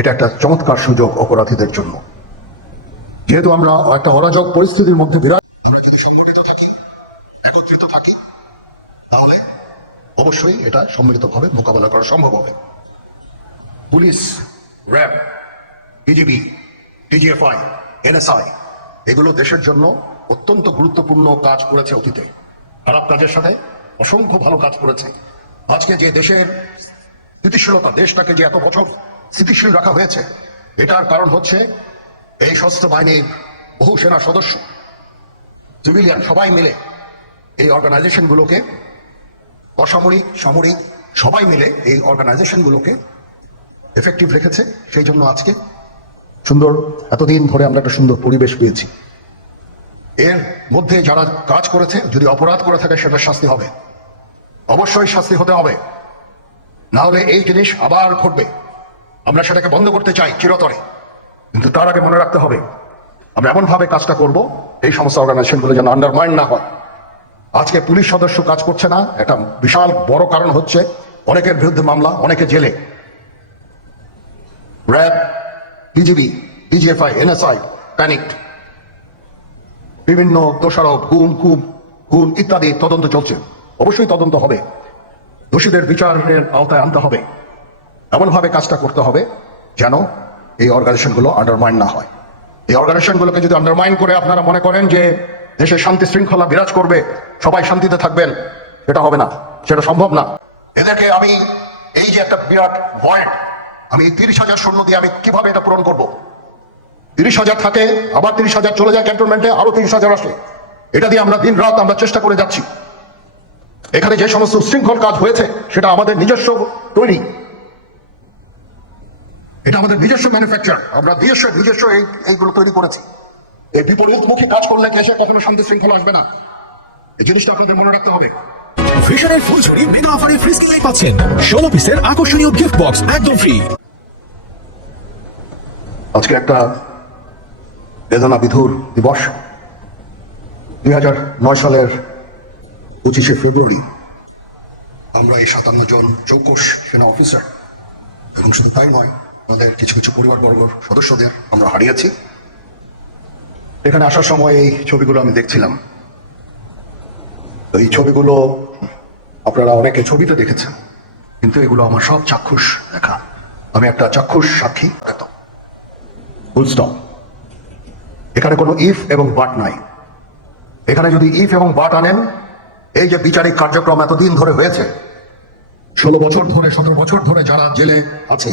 এটা একটা চমৎকার সুযোগ অপরাধীদের জন্য। যেহেতু আমরা একটা অরাজক পরিস্থিতির মধ্যে বিরাট আমরা যদি সংগঠিত থাকি, একত্রিত থাকি, তাহলে অবশ্যই এটা সম্মিলিতভাবে মোকাবেলা করা সম্ভব হবে। Police, RAB, B G B, D G F I, N S I, এগুলো দেশের জন্য অত্যন্ত গুরুত্বপূর্ণ কাজ করেছে অতীতে। খারাপ কাজের সাথে অসংখ্য ভালো কাজ করেছে। আজকে যে দেশের স্থিতিশীলতা, দেশটাকে যে এত বছর স্থিতিশীল রাখা হয়েছে। এটার কারণ হচ্ছে এই সশস্ত্র বাহিনীর বহু সেনা সদস্য সিভিলিয়ান সবাই মিলে এই অর্গানাইজেশনগুলোকে অসামরিক, সামরিক সবাই মিলে এই অর্গানাইজেশনগুলোকে এফেক্টিভ রেখেছে। সেই জন্য আজকে সুন্দর, এতদিন ধরে আমরা একটা সুন্দর পরিবেশ পেয়েছি। এর মধ্যে যারা কাজ করেছে, যদি অপরাধ করে থাকে সেটা শাস্তি হবে। অবশ্যই শাস্তি হতে হবে। না হলে এই জিনিস আবার ঘটবে। আমরা সেটাকে বন্ধ করতে চাই চিরতরে। কিন্তু তার আগে মনে রাখতে হবে, আমরা এমন ভাবে কাজটা করব, এই সমস্ত অর্গানাইজেশনগুলো যেন আন্ডারমাইন্ড না হয়। আজকে পুলিশ সদস্য কাজ করছে না এটা বিশাল বড় কারণ হচ্ছে অনেকের বিরুদ্ধে মামলা, অনেকে জেলে। RAB B G B D G F I N S I panic বিভিন্ন দোষারোপ, গুম খুব খুন ইত্যাদি তদন্ত চলছে। অবশ্যই তদন্ত হবে। দোষীদের বিচারের আওতায় আনতে হবে। এমনভাবে কাজটা করতে হবে যেন এই অর্গানাইজেশনগুলো আন্ডারমাইন না হয়। এই অর্গানাইজেশনগুলোকে যদি আন্ডারমাইন করে আপনারা মনে করেন যে দেশে শান্তি শৃঙ্খলা বিরাজ করবে, সবাই শান্তিতে থাকবেন, সেটা হবে না, সেটা সম্ভব না। এদেরকে আমি এই যে একটা বিরাট ভয়েড আমি তিরিশ হাজার সৈন্য দিয়ে আমি কীভাবে এটা পূরণ করব? তিরিশ হাজার থাকে, আবার তিরিশ হাজার চলে যায় ক্যান্টনমেন্টে আরও তিরিশ হাজার আসে। এটা দিয়ে আমরা দিন রাত আমরা চেষ্টা করে যাচ্ছি। এখানে যে সমস্ত উশৃঙ্খল কাজ হয়েছে, সেটা আমাদের নিজস্ব তৈরি। এটা আমাদের নিজস্ব ম্যানুফ্যাকচার আমরা নিজস্ব নিজস্ব এই এইগুলো তৈরি করেছি। এই বিপরীতমুখী কাজ করলে দেশে কখনো শান্তি শৃঙ্খলা আসবে না। এই জিনিসটা আপনাদের মনে রাখতে হবে। ভিশনের ফুলঝুরি মেগা অফারে ফ্রি স্কিলাই পাচ্ছেন। ষোলো পিসের আকর্ষণীয় গিফট বক্স একদম ফ্রি আজকে একটা বেদনা বিধুর দিবস। দুই হাজার নয় সালের পঁচিশে ফেব্রুয়ারি। আমরা এই সাতান্ন জন চৌকস সেনা অফিসার এবং শুধু তাই নয় আমাদের কিছু কিছু পরিবারবর্গর সদস্যদের আমরা হারিয়েছি। এখানে আসার সময় এই ছবিগুলো আমি দেখছিলাম। এই ছবিগুলো আপনারা অনেকে ছবিতে দেখেছেন, কিন্তু এগুলো আমার সব চাক্ষুষ দেখা আমি একটা চাক্ষুষ সাক্ষী এখানে কোনো ইফ এবং বাট নাই। এখানে যদি ইফ এবং বাট আনেন, এই যে বিচারিক কার্যক্রম এতদিন ধরে হয়েছে, ষোলো বছর ধরে, সতেরো বছর ধরে যারা জেলে আছে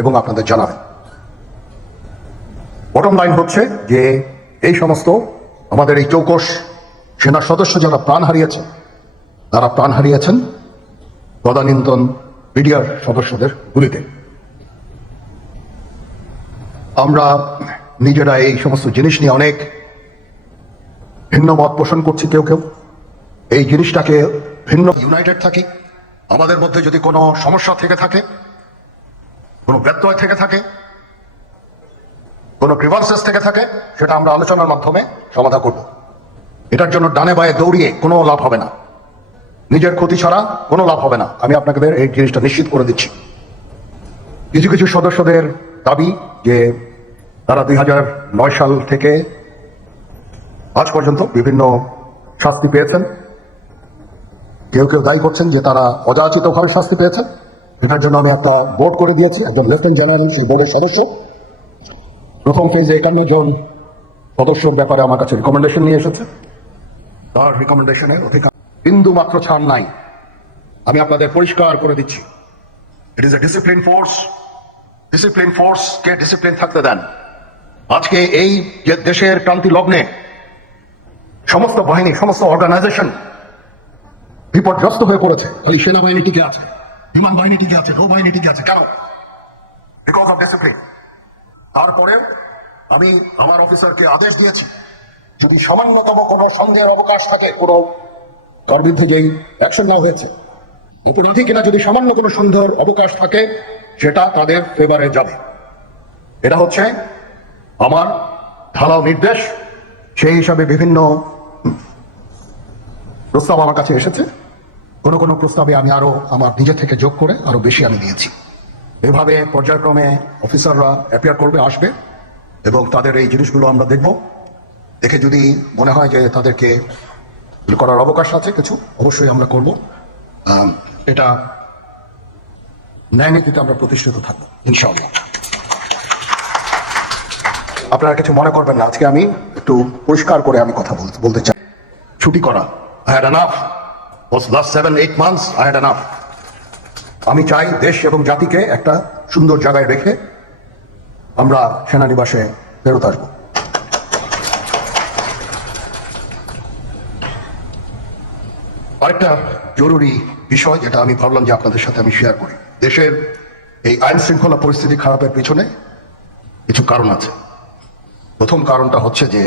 এবং আপনাদের জানাবেন। বটম লাইন হচ্ছে যে এই সমস্ত আমাদের এই চৌকস সেনা সদস্য যারা প্রাণ হারিয়েছে, তারা প্রাণ হারিয়েছেন তদানীন্তন মিডিয়ার সদস্যদের গুলিতে। আমরা নিজেরা এই সমস্ত জিনিস নিয়ে অনেক ভিন্ন মত পোষণ করছি কেউ কেউ। এই জিনিসটাকে ভিন্ন ইউনাইটেড থাকি। আমাদের মধ্যে যদি কোনো সমস্যা থেকে থাকে কোনো ব্যত্যয় থেকে থাকে? কোনো গ্রিভান্সেস থেকে থাকে? সেটা আমরা আলোচনার মাধ্যমে সমাধান করব। এটার জন্য ডানে বায়ে দৌড়িয়ে কোনো লাভ হবে না। নিজের ক্ষতি ছাড়া কোনো লাভ হবে না। আমি আপনাদের এই জিনিসটা নিশ্চিত করে দিচ্ছি। কিছু কিছু সদস্যদের দাবি যে তারা দুই নয় সাল থেকে আজ পর্যন্ত বিভিন্ন শাস্তি পেয়েছেন। কেউ কেউ দায়ী করছেন যে তারা অযাচিতভাবে শাস্তি পেয়েছেন। এটার জন্য আমি একটা বোর্ড করে দিয়েছি, একজন লেফটেন্যান্ট জেনারেল সেই বোর্ডের সদস্য। প্রথম ফেজে একান্ন জন সদস্যর ব্যাপারে আমার কাছে রিকমেন্ডেশন নিয়ে এসেছে। তার রিকমেন্ডেশনের অধিকার বিন্দু মাত্র ছাড় নাই। আমি আপনাদের পরিষ্কার করে দিচ্ছি। It is a discipline force discipline force K discipline থাকতে দেন। আজকে এই যে দেশের ক্রান্তি লগ্নে সমস্ত বাহিনী, সমস্ত অর্গানাইজেশন বিপর্যস্ত হয়ে পড়েছে। খালি সেনাবাহিনী টিকে আছে। বিমান বাহিনী টিকে আছে নৌবাহিনী টিকে আছে। কেন? বিকজ অফ ডিসিপ্লিন তারপরে আমি আমার অফিসারকে আদেশ দিয়েছি, যদি সামান্যতম কোনো সন্দেহের অবকাশ থাকে, কোনো তার বিরুদ্ধে যেই অ্যাকশন নেওয়া হয়েছে অপরাধী কিনা যদি সামান্য কোনো সন্দেহের অবকাশ থাকে, সেটা তাদের ফেভারে যাবে। এটা হচ্ছে আমার ঢালাও নির্দেশ, সেই হিসাবে বিভিন্ন প্রস্তাব আমার কাছে এসেছে। কোনো কোনো প্রস্তাবে আমি আরও আমার নিজে থেকে যোগ করে আরও বেশি আমি দিয়েছি এভাবে পর্যায়ক্রমে অফিসাররা অ্যাপিয়ার করবে, আসবে এবং তাদের এই জিনিসগুলো আমরা দেখব। দেখে যদি মনে হয় যে তাদেরকে করার অবকাশ আছে কিছু, অবশ্যই আমরা করব। এটা ন্যায় নীতিতে আমরা প্রতিষ্ঠিত থাকব, ইনশাআল্লাহ। আপনারা কিছু মনে করবেন না, আজকে আমি একটু পরিষ্কার করে আমি কথা বলতে চাই। ছুটি করা হ্যাঁ had enough last seven, eight months, I had enough. আমি চাই দেশ এবং জাতিকে একটা সুন্দর জায়গায় রেখে আমরা সেনানিবাসে ফেরত আসব। আরেকটা জরুরি বিষয় যেটা আমি ভাবলাম যে আপনাদের সাথে আমি শেয়ার করি। দেশের এই আইন শৃঙ্খলা পরিস্থিতি খারাপের পিছনে কিছু কারণ আছে। প্রথম কারণটা হচ্ছে যে